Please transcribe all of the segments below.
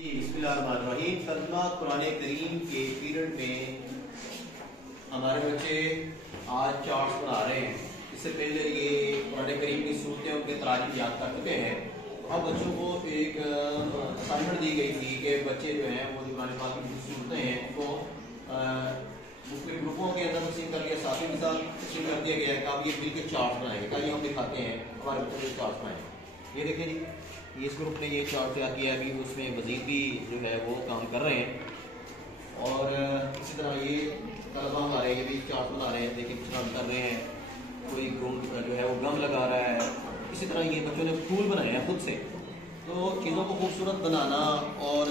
बिस्मिल्लाहिर्रहमानिर्रहीम। तर्जुमा कुरान करीम के पीरियड में हमारे बच्चे आज चार्ट्स बना रहे हैं। इससे पहले ये कुरान करीम की सूरतें उनके तराजुम याद कर चुके हैं। अब बच्चों को एक असाइनमेंट दी गई थी कि बच्चे जो हैं वो कुरान पाक की सूरतें हैं उनको मुख्तलिफ ग्रुपों के अंदर तकसीम करके साथी के साथ तकसीम कर दिया गया है कि आप ये मिल के चार्ट बनाएंगे। क्या ये हम दिखाते हैं हमारे बच्चों के चार्ट बनाएंगे। ये देखें जी, इस ग्रुप ने ये चार्ट तैयार किया है। अभी उसमें मजीद भी जो है वो काम कर रहे हैं और इसी तरह ये तलबा हमारे ये भी चार्ट बना रहे हैं। देखिए किस तरह कर रहे हैं। कोई जो है वो गम लगा रहा है। इसी तरह ये बच्चों ने फूल बनाए हैं खुद से। तो चीज़ों को खूबसूरत बनाना और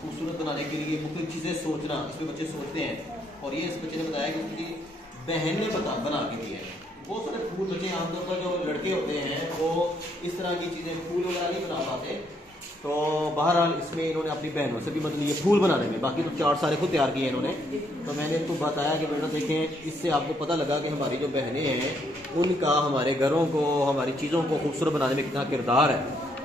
खूबसूरत बनाने के लिए मुख्तलिफ चीज़ें सोचना, इसमें बच्चे सोचते हैं। और ये इस बच्चे ने बताया कि उसकी बहन ने बना के दिया है। बहुत सारे फूल बच्चे आमतौर पर जो लड़के होते हैं वो इस तरह की चीज़ें फूल वगैरह नहीं बना पाते। तो बहरहाल इसमें इन्होंने अपनी बहनों से भी मदद ली है फूल बनाने में। बाकी तो चार्ट सारे खुद तैयार किए इन्होंने। तो मैंने इनको बताया कि बेटा देखें, इससे आपको पता लगा कि हमारी जो बहनें हैं उनका हमारे घरों को, हमारी चीज़ों को खूबसूरत बनाने में कितना किरदार है।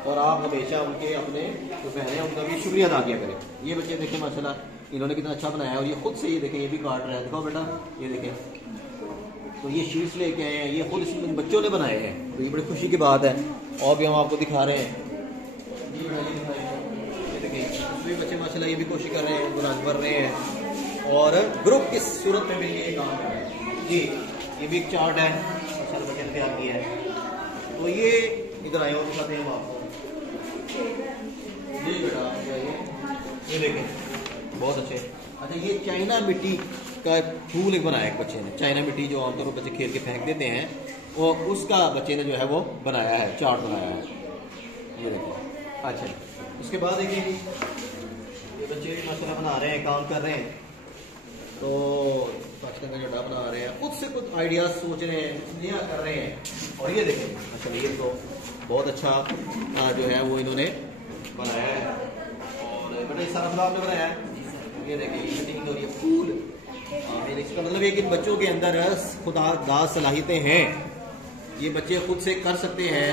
और आप हमेशा उनके अपने जो बहनें हैं उनका भी शुक्रिया अदा किया करें। ये बच्चे देखें माशाल्लाह इन्होंने कितना अच्छा बनाया। और ये खुद से ये देखें, ये भी काट रहा है। देखो बेटा ये देखें, तो ये शीट्स लेके आए हैं, ये खुद इसमें बच्चों ने बनाए हैं। तो ये बड़ी खुशी की बात है। और भी हम आपको दिखा रहे हैं। ये देखें, इसमें बच्चे माशाल्लाह ये भी कोशिश कर रहे हैं, बनाने भर रहे हैं और ग्रुप की सूरत में भी ये काम कर रहे हैं जी। ये भी एक चार्ट है, माशाल्लाह बच्चे ने तैयार किया है। तो ये इधर आए और दिखाते हैं हम आपको। जी बेटा ये देखें, बहुत अच्छे। अच्छा, ये चाइना मिट्टी का फूल एक बनाया है बच्चे ने। चाइना मिट्टी जो आमतौर पर बच्चे खेल के फेंक देते हैं, वो उसका बच्चे ने जो है वो बनाया है, चार्ट बनाया है। ये देखिए। अच्छा, उसके बाद देखिए ये बच्चे माशाल्लाह बना रहे हैं, काम कर रहे हैं। तो आजकल का झंडा बना रहे हैं, खुद से कुछ आइडियाज सोच रहे हैं, नया कर रहे हैं। और ये देखें अच्छा, ये तो बहुत अच्छा जो है वो इन्होंने बनाया है। और बेटा ये सारा फ्लावर आपने बनाया है। ये देखें, ये कटिंग और ये फूल। इसका मतलब ये कि बच्चों के अंदर खुदादाद सलाहियतें हैं। ये बच्चे खुद से कर सकते हैं,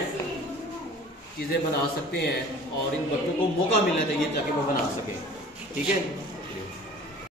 चीज़ें बना सकते हैं और इन बच्चों को मौका मिलना चाहिए ताकि वो बना सकें। ठीक है।